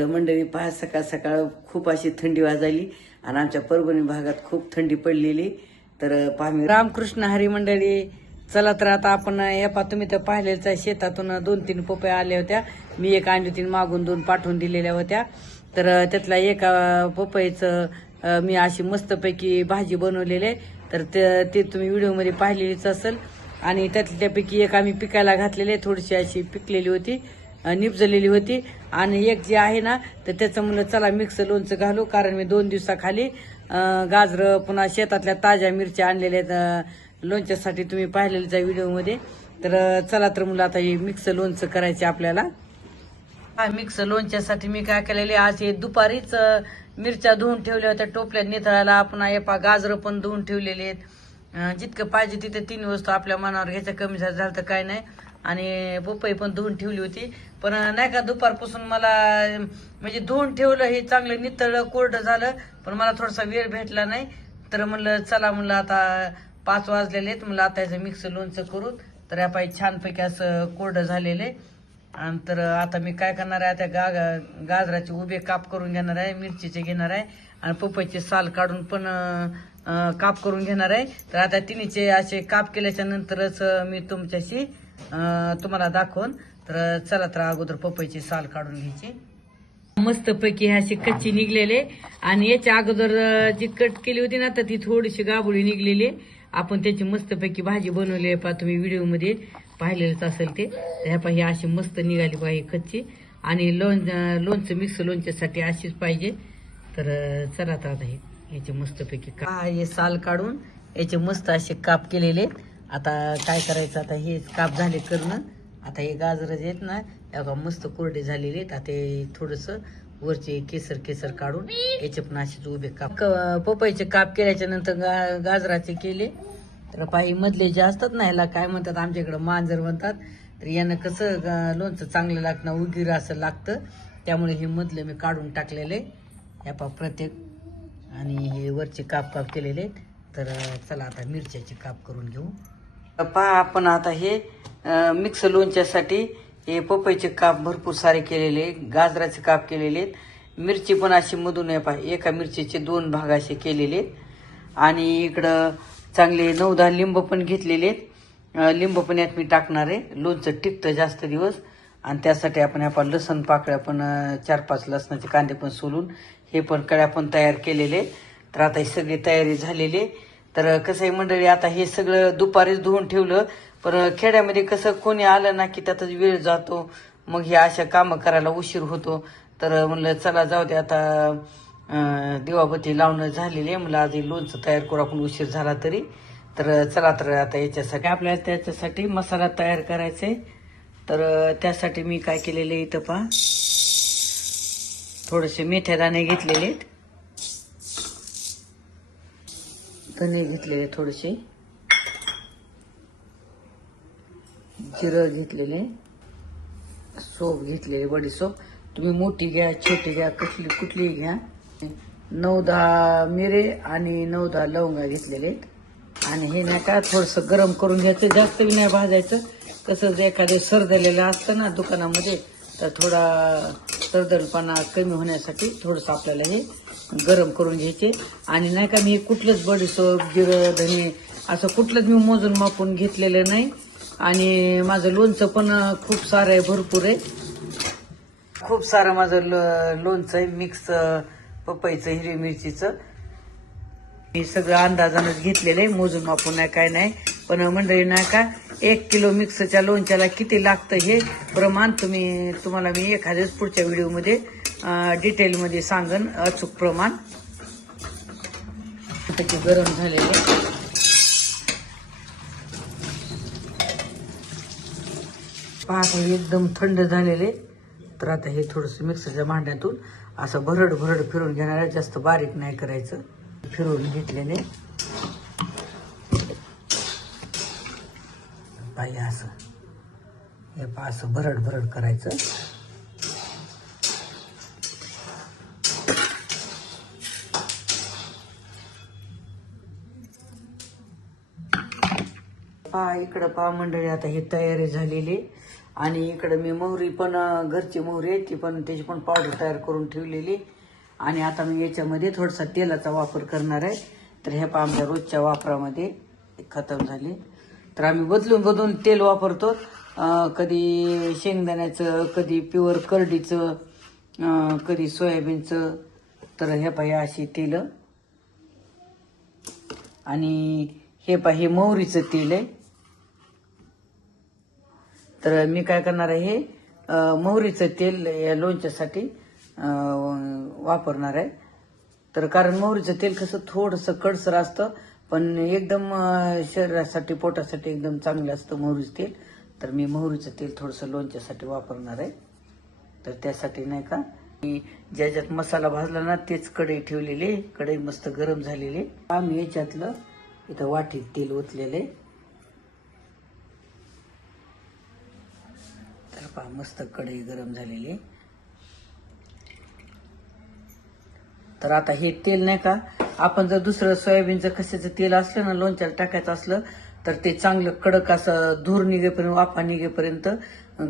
मंडळी पहा, सकाळ सकाळ खूप अशी थंडी वाजायली आणि आमच्या परभणी भागात खूप थंडी पडलेली. तर पहा, रामकृष्ण हरी मंडळी, चला तर आता आपण तुम्ही तर पाहिलेच आहे, शेतातून 2-3 पपया आल्या होत्या. मी एक आणली होती, मागून 2 पाठवून दिलेल्या होत्या. तर त्यातला एका पपईचं मी अशी मस्तपैकी भाजी बनवलेली. तर ते तुम्ही व्हिडिओमध्ये पाहिलेलीच असेल. आणि त्यापैकी एक आम्ही पिकायला घातलेली, थोडीशी अशी पिकलेली होती, निपजलेली होती. आणि एक जे आहे ना, तर त्याचं म्हणलं चला मिक्स लोणचं घालू, कारण मी 2 दिवसाखाली गाजरं पुन्हा शेतातल्या ताज्या मिरच्या आणलेल्या आहेत लोणच्यासाठी, तुम्ही पाहिलेलीच आहे व्हिडिओमध्ये. तर चला तर म्हणलं आता हे मिक्स लोणचं करायचे आपल्याला. हा मिक्स लोणच्यासाठी मी काय केलेले, आज हे दुपारीच मिरच्या धुवून ठेवल्या होत्या टोपल्यात निथळायला. आपण गाजरं पण धुवून ठेवलेले आहेत. जितकं पाहिजे तिथे 3 वस्तू आपल्या मनावर घ्यायचं, कमी झालं तर काय नाही. आणि पपई पण धुवून ठेवली होती. पण नाही का, दुपारपासून मला म्हणजे धुवून ठेवलं, हे चांगलं नितळलं कोरडं झालं, पण मला थोडासा वेळ भेटला नाही. तर म्हणलं चला, म्हणलं आता 5 वाजलेले आहेत, म्हणलं आता याचं मिक्स लोणचं करू. तर या पाहिजे छानपैकी असं कोरडं झालेलं. आणि तर आता मी काय करणार आहे, आता गाजराचे उभे काप करून घेणार आहे, मिरचीचे घेणार आहे, आणि पपईचे साल काढून पण काप करून घेणार आहे. तर आता तिन्हीचे असे काप केल्याच्या नंतरच मी तुमच्याशी तुम्हाला दाखवून. तर चला तर अगोदर पपईची साल काढून घ्यायची. मस्तपैकी अशी कच्ची निघलेले, आणि याच्या अगोदर जी कट केली होती ना, तर ती थोडीशी गाबुळी निघलेली. आपण त्याची मस्तपैकी भाजी बनवली आहे, तुम्ही व्हिडिओमध्ये पाहिलेलंच असेल ते. ह्या ही अशी मस्त निघाली पाहिजे कच्ची. आणि लोणचं मिक्स लोणच्यासाठी अशीच पाहिजे. तर चला तर आता याचे मस्तपैकी हे साल काढून याचे मस्त असे काप केलेले. आता काय करायचं, आता हे काप झाले करणं. आता हे गाजर जे आहेत ना, या मस्त कोरडे झालेले आहेत. आता थोडंसं वरचे केसर काढून याचे पण असेच उभे काप. पपईचे काप केल्याच्या नंतर गाजराचे केले. तर पायी मधले जे असतात ना, ह्याला काय म्हणतात, आमच्याकडे मांजर म्हणतात. तर यानं कसं लोणचं चांगलं लागतं ना, उगीर असं लागतं, त्यामुळे हे मधले मी काढून टाकलेले या प्रत्येक. आणि हे वरचे काप केलेले. तर चला आता मिरच्याचे काप करून घेऊ. पहा, आपण आता हे मिक्स लोणच्यासाठी हे पपईचे काप भरपूर सारे केलेले, गाजराचे काप केलेले, मिरची पण अशी मधून एका मिरचीचे 2 भाग असे केलेले. आणि इकडं चांगले 9-10 लिंब पण घेतलेले. लिंब पण यात मी टाकणार आहे, लोणचं टिकतं जास्त दिवस. आणि त्यासाठी आपण लसण पाकळ्या पण 4-5 लसणाचे कांदे पण सोलून हे पण कळ्या पण तयार केलेले. तर आता ही सगळी तयारी झालेली. तर कसं आहे मंडळी, आता हे सगळं दुपारीच धुवून ठेवलं, पण खेड्यामध्ये कसं कोणी आलं ना की त्यातच वेळ जातो, मग हे अशा कामं करायला उशीर होतो. तर म्हणलं चला जाऊ दे, आता दिवाबत्ती लावणं झालेली, म्हणलं आधी लोणचं तयार करू आपण, उशीर झाला तरी. तर चला तर आता याच्यासाठी आपल्याला त्याच्यासाठी मसाला तयार करायचा आहे. तर त्यासाठी मी काय केलेले, इथं पहा थोडेसे मेथ्या दाणे घेतलेले आहेत, धने घेतलेले, थोडेसे जिरं घेतलेले, सोप घेतलेले, बडीसोप. तुम्ही मोठी घ्या, छोटी घ्या, कुठलीही घ्या. 9-10 मिरे आणि 9-10 लवंगा घेतलेले. आणि हे नाही का, थोडंसं गरम करून घ्यायचं, जास्त बी नाही भाजायचं. कसं एखादं सरदलेलं असतं ना दुकानामध्ये, तर थोडा सरदलपणा कमी होण्यासाठी थोडंसं आपल्याला हे गरम करून घ्यायचे. आणि नाही का, मी कुठलंच बडीसोप, जिरं, धने असं कुठलंच मी मोजून मापून घेतलेलं नाही. आणि माझं लोणचं पण खूप सारं आहे, भरपूर आहे, खूप सारं माझं लोणचं आहे मिक्स पपईचं, हिरवी मिरचीचं. मी सगळं अंदाजानच घेतलेलं आहे, मोजून मापून नाही, काय नाही. पण मंडळी नाही का, 1 किलो मिक्सच्या लोणच्याला किती लागतं हे प्रमाण तुम्हाला मी एखाद्याच पुढच्या व्हिडिओमध्ये डिटेलमध्ये सांगन, अचूक प्रमाण. त्याचे गरम झालेले पहा, एकदम थंड झालेले. तर आता हे थोडंसं मिक्सरच्या भांड्यातून असं भरड फिरून घेणार आहे, जास्त बारीक नाही करायचं. फिरवून घेतलेले पाहिजे असं, हे असं भरड करायचं. पहा इकडं, पहा मंडळी, आता ही तयारी झालेली. आणि इकडे मी मोहरी पण घरची मोहरी आहे ती पण त्याची पण पावडर तयार करून ठेवलेली. आणि आता मी याच्यामध्ये थोडासा तेलाचा वापर करणार आहे. तर हे पहा आमच्या रोजच्या वापरामध्ये खतम झाली. तर आम्ही बदलून बदलून तेल वापरतो. कधी शेंगदाण्याचं, कधी प्युअर करडीचं, कधी सोयाबीनचं. तर हे पहा अशी तेल. आणि हे पहा हे मोहरीचं तेल आहे. तर मी काय करणार आहे, हे मोहरीचं तेल या लोणच्यासाठी वापरणार आहे. तर कारण मोहरीचं तेल कसं थोडंसं कडसर असतं, पण एकदम शरीरासाठी पोटासाठी एकदम चांगलं असतं मोहरीचं तेल. तर मी मोहरीचं तेल थोडंसं लोणच्यासाठी वापरणार आहे. तर त्यासाठी नाही का ज्याच्यात मसाला भाजला ना तेच कढई ठेवलेली. कढई मस्त गरम झालेली. आम्ही याच्यातलं इथं वाटीत तेल ओतलेले. तर पहा मस्त कढई गरम झालेली. तर आता हे तेल नाही का आपण जर दुसरं सोयाबीनचं कशाचं तेल असलं ना लोणच्याला टाकायचं असलं तर ते चांगलं कडक असं धूर निघेपर्यंत, वाफा निघेपर्यंत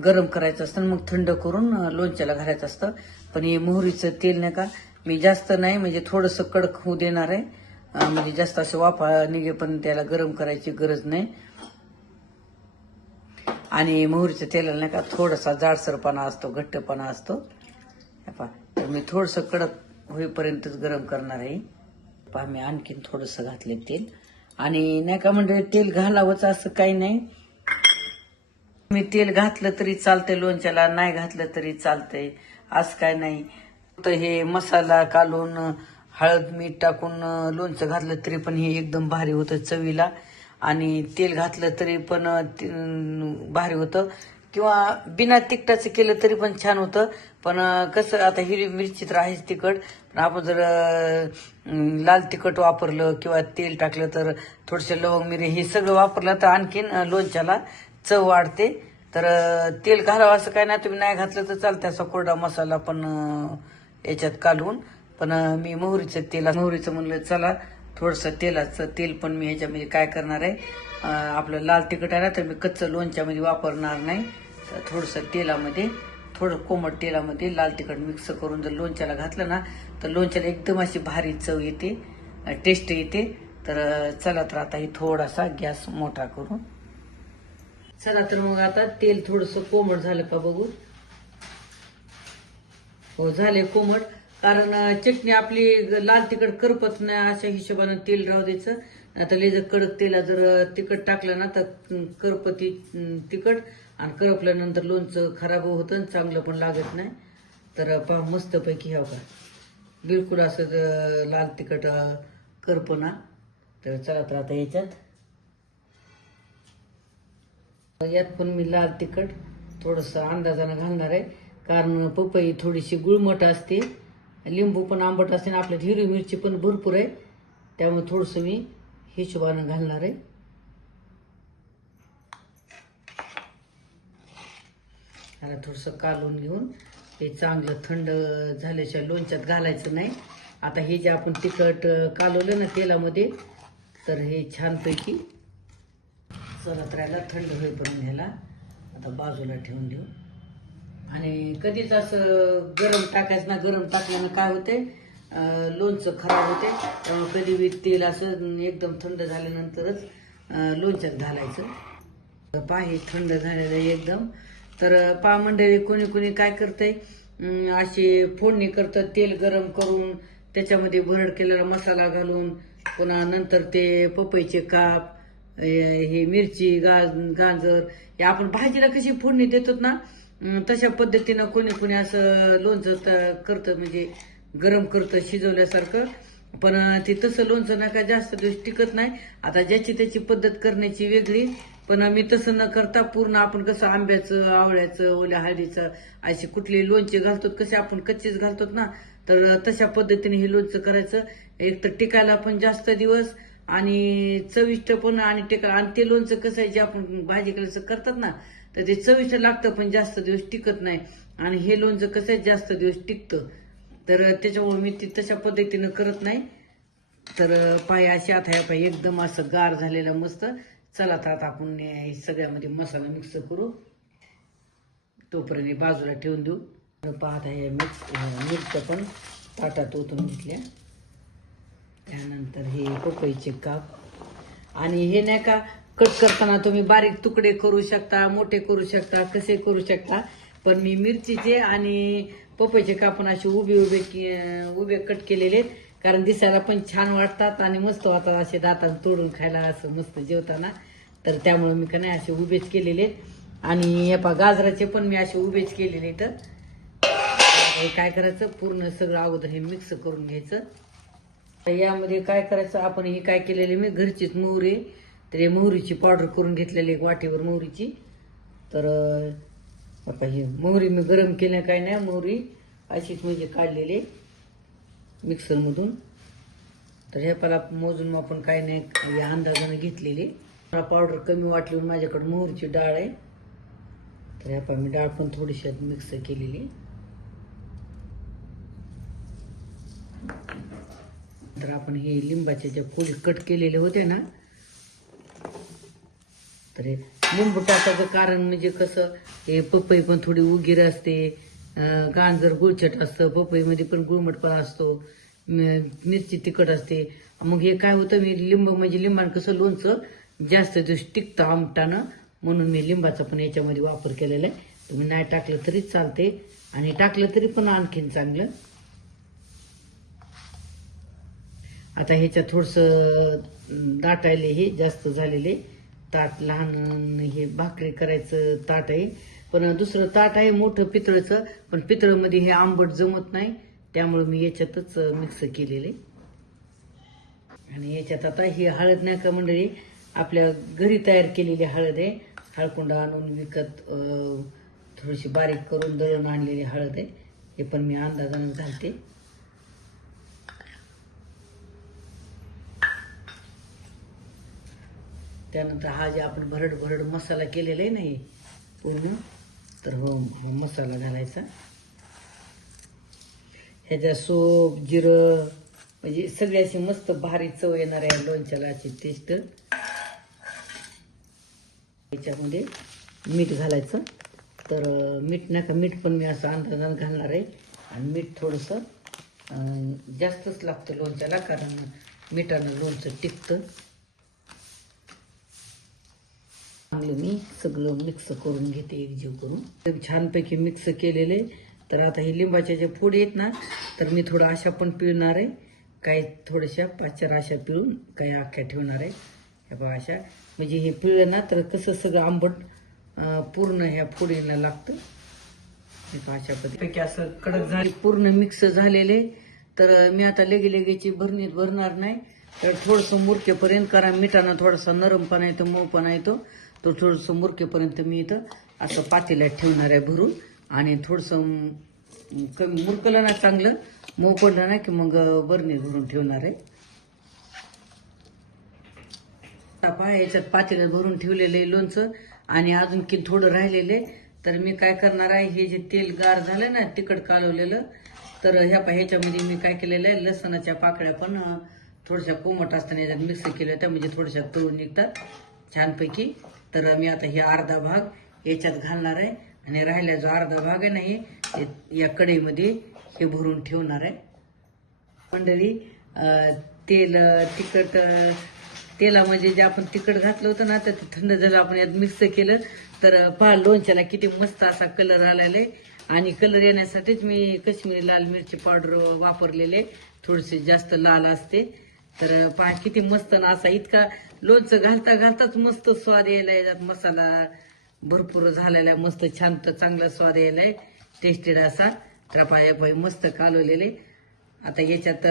गरम करायचं असतं, मग थंड करून लोणच्याला घालायचं असतं. पण हे मोहरीचं तेल नाही का मी जास्त नाही, म्हणजे थोडंसं कडक होऊ देणार आहे. म्हणजे जास्त असं वाफा निघेपर्यंत त्याला गरम करायची गरज नाही. आणि मोहरीच्या तेलाला नाही का थोडासा जाडसरपणा असतो, घट्टपणा असतो. तर मी थोडंसं कडक होईपर्यंतच गरम करणार आहे. पहा मी आणखीन थोडंसं घातले तेल. आणि नाही का म्हणजे तेल घालावंच असं काही नाही. मी तेल घातलं तरी चालतंय लोणच्याला, नाही घातलं तरी चालतंय, असं काय नाही. तर हे मसाला कालून हळद मीठ टाकून लोणचं घातलं तरी पण हे एकदम भारी होतं चवीला. आणि तेल घातलं तरी पण भारी होतं. किंवा बिना तिखटाचं केलं तरी पण छान होतं. पण कसं आता हिरवी मिरची तर आहेच तिखट, पण आपण जर लाल तिखट वापरलं किंवा तेल टाकलं तर थोडंसं लवंग मिरी हे सगळं वापरलं तर आणखीन लोणच्याला चव वाढते. तर तेल घालावं असं काय नाही, तुम्ही नाही घातलं तर चालतं. असा कोरडा मसाला पण याच्यात कालवून. पण मी मोहरीचं म्हणलं चला थोडंसं तेलाचं तेल पण मी ह्याच्यामध्ये काय करणार आहे, आपलं लाल तिखट आहे ना तर मी कच्चं लोणच्यामध्ये वापरणार नाही. थोडंसं तेलामध्ये, थोडं कोमट तेलामध्ये लाल तिखट मिक्स करून जर लोणच्याला घातलं ना तर लोणच्याला एकदम अशी भारी चव येते, टेस्ट येते. तर चला तर आता ही थोडासा गॅस मोठा करू. चला तर मग आता तेल थोडंसं कोमट झालं का बघू. हो झाले कोमट. कारण चटणी आपली लाल तिखट करपत नाही अशा हिशोबानं तेल राहू द्यायचं. आता लय जर कडक तेला जर तिखट टाकलं ना तर करपती तिखट, आणि करपल्यानंतर लोणचं खराब होतं, चांगलं पण लागत नाही. तर पहा मस्तपैकी ह्या का बिलकुल असं लाल तिखट करपना. तर चला तर आता यात पण मी लाल तिखट थोडंसं अंदाजानं घालणार आहे. कारण पपई थोडीशी गुळमट असते, लिंबू पण आंबट असते, आणि आपल्यात हिरवी मिरची पण भरपूर आहे, त्यामुळे थोडंसं मी हिशोबानं घालणार आहे. त्याला थोडंसं कालवून घेऊन ते चांगलं थंड झाल्याशिवाय लोणच्यात घालायचं नाही. आता हे जे आपण तिखट कालवलं ना तेलामध्ये, तर हे छानपैकी चला तर याला थंड होईपर्यंत ह्याला आता बाजूला ठेवून देऊ. आणि कधीच असं गरम टाकायचं ना, गरम टाकल्यानं काय होते लोणचं खराब होते. त्यामुळे कधी बी तेल असं एकदम थंड झाल्यानंतरच लोणच्यात घालायचं. पहा हे थंड झालेलं आहे एकदम. तर पहा मंडळी, कोणी कोणी काय करतंय अशी फोडणी करतं तेल गरम करून त्याच्यामध्ये भरड केलेला मसाला घालून, पुन्हा नंतर ते पपईचे काप, हे मिरची गाजर हे आपण भाजीला कशी फोडणी देतो ना तशा पद्धतीनं कोणी कोणी असं लोणचं करतं, म्हणजे गरम करतं शिजवल्यासारखं. पण ते तसं लोणचं नका जास्त दिवस टिकत नाही. आता ज्याची त्याची पद्धत करण्याची वेगळी. पण मी तसं न करता पूर्ण आपण कसं आंब्याचं, आवळ्याचं, ओल्या हळदीचं अशी कुठली लोणचे घालतो कसे आपण कच्चेच घालतो ना, तर तशा पद्धतीने हे लोणचं करायचं. एक तर टिकायला पण जास्त दिवस आणि चविष्ट पण, आणि ते लोणचं कसं आहे जे आपण भाजी करायचं करतात ना तर ते चविष्ट लागतं पण जास्त दिवस टिकत नाही. आणि हे लोणचं कसं आहे जास्त दिवस टिकतं. तर त्याच्यामुळे मी ती तशा पद्धतीनं करत नाही. तर पाय अशी आता पाय एकदम असं गार झालेलं मस्त. चला तर आता आपण सगळ्यामध्ये मसाला मिक्स करू. तोपर्यंत हे बाजूला ठेवून देऊ. पाहता हे मिरच्या पण ताटात ओतून घेतल्या. त्यानंतर हे पपईचे काप आणि हे नाही का कट करताना तुम्ही बारीक तुकडे करू शकता, मोठे करू शकता, कसे करू शकता. पण मी मिरचीचे आणि पपईचे कापून असे उभे कट केलेले, कारण दिसायला पण छान वाटतात आणि मस्त वाटतात असे दातात तोडून खायला असं मस्त जेवताना. तर त्यामुळे मी का नाही असे उभेच केलेले. आणि हे गाजराचे पण मी असे उभेच केलेले. तर काय करायचं, पूर्ण सगळं अगोदर हे मिक्स करून घ्यायचं. यामध्ये काय करायचं, आपण हे काय केलेले, मी घरचीच मोहरी, तर मोहरीची पावडर करून घेतलेली एक वाटीवर मोहरीची. तर आता ही मोहरी मी गरम केल्या, काय नाही मोहरी अशीच म्हणजे काढलेली मिक्सरमधून. तर हे मला मोजून आपण काय नाही या अंदाजाने घेतलेली. मला पावडर कमी वाटली, माझ्याकडे मोहरीची डाळ आहे. तर ह्या मी डाळ पण थोडीशी मिक्स केलेली. तर आपण हे लिंबाचे जे फुल कट केलेले होते ना, तर लिंबू टाकायचं कारण म्हणजे कसं, हे पपई पण थोडी उगीर असते, गांजर गुळचट असतं, पपईमध्ये पण गुळमटपणा असतो, मिरची तिखट असते. मग हे काय होतं, मी लिंबू म्हणजे लिंबानं कसं लोणचं जास्त दिवस टिकतं आमटानं, म्हणून मी लिंबाचा पण याच्यामध्ये वापर केलेला आहे. तुम्ही नाही टाकलं तरी चालते आणि टाकलं तरी पण आणखीन चांगलं. आता ह्याच्यात थोडंसं दाटायले हे जास्त झालेले ताट, लहान हे भाकरी करायचं ताट आहे. पण दुसरं ताट आहे मोठं पितळचं, पण पितळमध्ये हे आंबट जमत नाही, त्यामुळे मी याच्यातच मिक्स केलेले. आणि याच्यात आता ही हळद नाही का मंडळी, आपल्या घरी तयार केलेली हळद आहे. हळकुंड आणून विकत थोडीशी बारीक करून दळून आणलेली हळद आहे. हे पण मी अंदाजाने घालते. त्यानंतर हा जे आपण भरड मसाला केलेला आहे ना हे पूर्ण, तर हो मसाला घालायचा. ह्याच्या सोप, जिरं म्हणजे सगळी अशी मस्त भारी चव येणार आहे लोणच्याला, अशी टेस्ट. याच्यामध्ये मीठ घालायचं. तर मीठ नका, मीठ पण मी असं अंदाजाने घालणार आहे. आणि मीठ थोडंसं जास्तच लागतं लोणच्याला, कारण मिठानं लोणचं टिकतं. चांगलं मी सगळं मिक्स करून घेते, एकजीव करून छानपैकी मिक्स केलेले. तर आता हे लिंबाच्या ज्या फोडी आहेत ना, तर मी थोडं अशा पण पिळणार आहे, काही थोड्याशा 5-4 अशा पिळून काही अख्ख्या ठेवणार आहे. ह्या बघा अशा, म्हणजे हे पिळलं ना तर कसं सगळं आंबट पूर्ण ह्या फोडीला लागतं. अशा पद्धतीपैकी असं कडक झाले, पूर्ण मिक्स झालेले. तर मी आता लगेची भरणीत भरणार नाही, तर थोडंसं मुरकेपर्यंत, कारण मिठानं थोडासा नरमपणा येतो, मऊपणा येतो. तो थोडंसं मुरकेपर्यंत मी इथं असं पातेल्यात ठेवणार आहे भरून. आणि थोडंसं कमी मुरकलं ना, चांगलं मऊ पडलं ना की मग बरणीत भरून ठेवणार आहे. पहा याच्यात पातेल्यात भरून ठेवलेलं लोणचं आणि अजून की थोडं राहिलेले. तर मी काय करणार आहे, हे जे तेल गार झालं ना तिखट कालवलेलं, तर ह्याच्यामध्ये मी काय केलेलं आहे, लसणाच्या पाकळ्या पण थोड्याशा कोमट असताना याच्यात मिक्स केल्या, त्या म्हणजे थोड्याशा तळून निघतात छानपैकी. तर मी आता हे अर्धा भाग याच्यात घालणार आहे आणि राहिला जो अर्धा भाग आहे ना हे या कढईमध्ये हे भरून ठेवणार आहे. मंडळी तेल तिखट, तेलामध्ये जे आपण तिखट घातलं होतं ना, तर ते थंड झालं, आपण यात मिक्स केलं. तर पहा लोणच्याला किती मस्त असा कलर आलेला आहे. आणि कलर येण्यासाठीच मी काश्मीरी लाल मिरची पावडर वापरलेले, थोडेसे जास्त लाल असते. तर पहा किती मस्त ना असा, इतका लोणचं घालताच मस्त स्वाद यायला, याच्यात मसाला भरपूर झालेला आहे, मस्त छान चांगला स्वाद यायलाय, टेस्टेड असा. तर पहा मस्त कालवलेले. आता याच्यात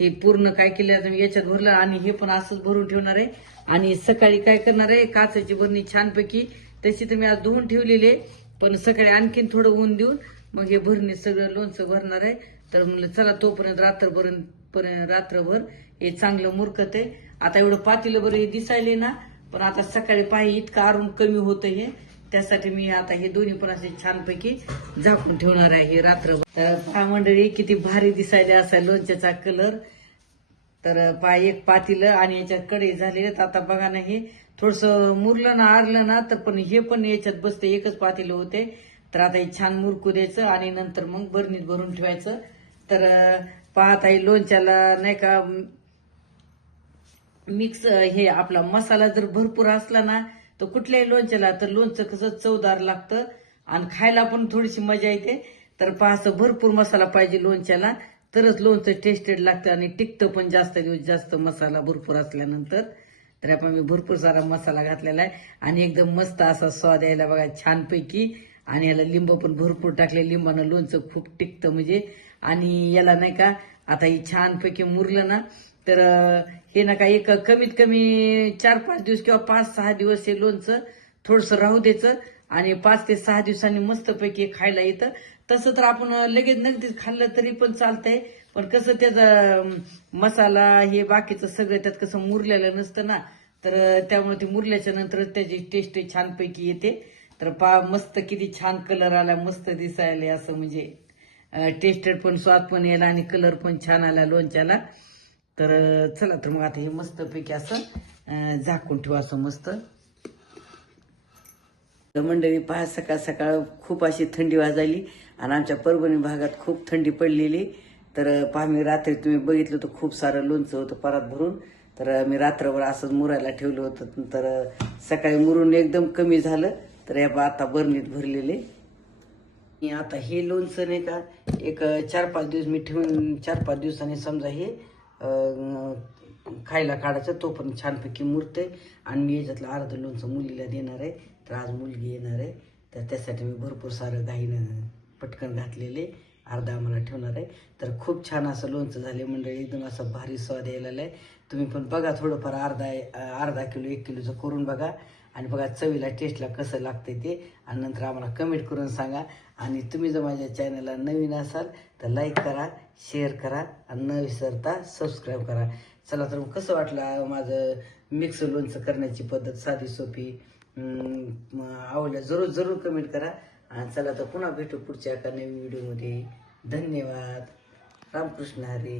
हे पूर्ण काय केलं, याच्यात भरलं आणि हे पण असंच भरून ठेवणार आहे. आणि सकाळी काय करणार आहे, काचेची बरणी छानपैकी तशी तर मी आज धुवून ठेवलेली आहे, पण सकाळी आणखीन थोडं ऊन देऊन मग हे भरणी सगळं लोणचं भरणार आहे. तर म्हणलं चला तोपर्यंत रात्रभर हे चांगलं मुरकत आहे. आता एवढं पातेलं बरं हे दिसायले ना, पण आता सकाळी पाही इतकं आरून कमी होतं हे, त्यासाठी मी आता हे दोन्ही पण असे छानपैकी झाकून ठेवणार आहे हे रात्रभर. तर पहा मंडळी किती भारी दिसायला असा लोणच्याचा कलर. तर पहा एक पातेलं आणि याच्यात कढई झाले. आता बघा ना, हे थोडंसं मुरलं ना, आरलं ना, तर पण हे पण याच्यात बसते, एकच पातेलं होते. तर आता हे छान मुरकू द्यायचं आणि नंतर मग बरणीत भरून ठेवायचं. तर पाहत आहे लोणच्याला नाही का मिक्स हे आपला मसाला जर भरपूर असला ना तर कुठल्याही लोणच्याला तर लोणचं कसं चवदार लागतं आणि खायला पण थोडीशी मजा येते. तर पहा असं भरपूर मसाला पाहिजे लोणच्याला तरच लोणचं टेस्टेड लागतं आणि टिकतं पण जास्त दिवस जास्त मसाला भरपूर असल्यानंतर. तर आपण मी भरपूर सारा मसाला घातलेला आहे आणि एकदम मस्त असा स्वाद यायला बघा छानपैकी. आणि याला लिंब पण भरपूर टाकले, लिंबानं लोणचं खूप टिकतं म्हणजे. आणि याला नाही का आता ही छानपैकी मुरलं ना तर हे नका एक कमीत कमी 4-5 दिवस किंवा 5-6 दिवस हे लोणचं थोडंसं राहू द्यायचं आणि 5 ते 6 दिवसांनी मस्तपैकी खायला येतं. तसं तर आपण लगेच नगदीच खाल्लं तरी पण चालतंय, पण कसं त्याचा मसाला हे बाकीचं सगळं त्यात कसं मुरलेलं नसतं ना, तर त्यामुळे ते मुरल्याच्या नंतर त्याची टेस्ट छानपैकी येते. तर पा मस्त किती छान कलर आला, मस्त दिसायला असं म्हणजे टेस्टेड पण स्वाद पण यायला आणि कलर पण छान आला लोणच्याला. तर चला तर मग आता हे मस्तपैकी असं झाकून ठेवा असं मस्त. मंडळी पहा सकाळ सकाळ खूप अशी थंडी वाजायली आणि आमच्या परभणी भागात खूप थंडी पडलेली. तर पहा मी रात्री तुम्ही बघितलं तर खूप सारं लोणचं होतं परात भरून. तर मी रात्रभर असंच मुरायला ठेवलं होतं. तर सकाळी मुरून एकदम कमी झालं. तर या आता बरणीत भरलेले. आता हे लोणचं नाही का एक 4-5 दिवस मी ठेवून 4-5 दिवसांनी समजा हे खायला काढायचं, तो पण छानपैकी मुरते. आणि मी याच्यातलं अर्ध लोणचं मुलीला देणार आहे. तर आज मुलगी येणार आहे तर त्यासाठी मी भरपूर सारं घाईनं पटकन घातलेले, अर्धा आम्हाला ठेवणार आहे. तर खूप छान असं लोणचं झाले मंडळी, एकदम असं भारी स्वाद यायला आहे. तुम्ही पण बघा थोडंफार अर्धा किलो 1 किलोचं करून बघा आणि बघा चवीला टेस्टला कसं लागतंय ते. आणि नंतर आम्हाला कमेंट करून सांगा. आणि तुम्ही जर माझ्या चॅनलला नवीन असाल तर लाईक करा, शेअर करा आणि न विसरता सबस्क्राईब करा. चला तर मग कसं वाटलं माझं मिक्स लोणचं करण्याची पद्धत साधी सोपी. आवडलं जरूर जरूर कमेंट करा. आणि चला तर पुन्हा भेटू पुढच्या एका नवीन व्हिडिओमध्ये. धन्यवाद. रामकृष्ण हरी.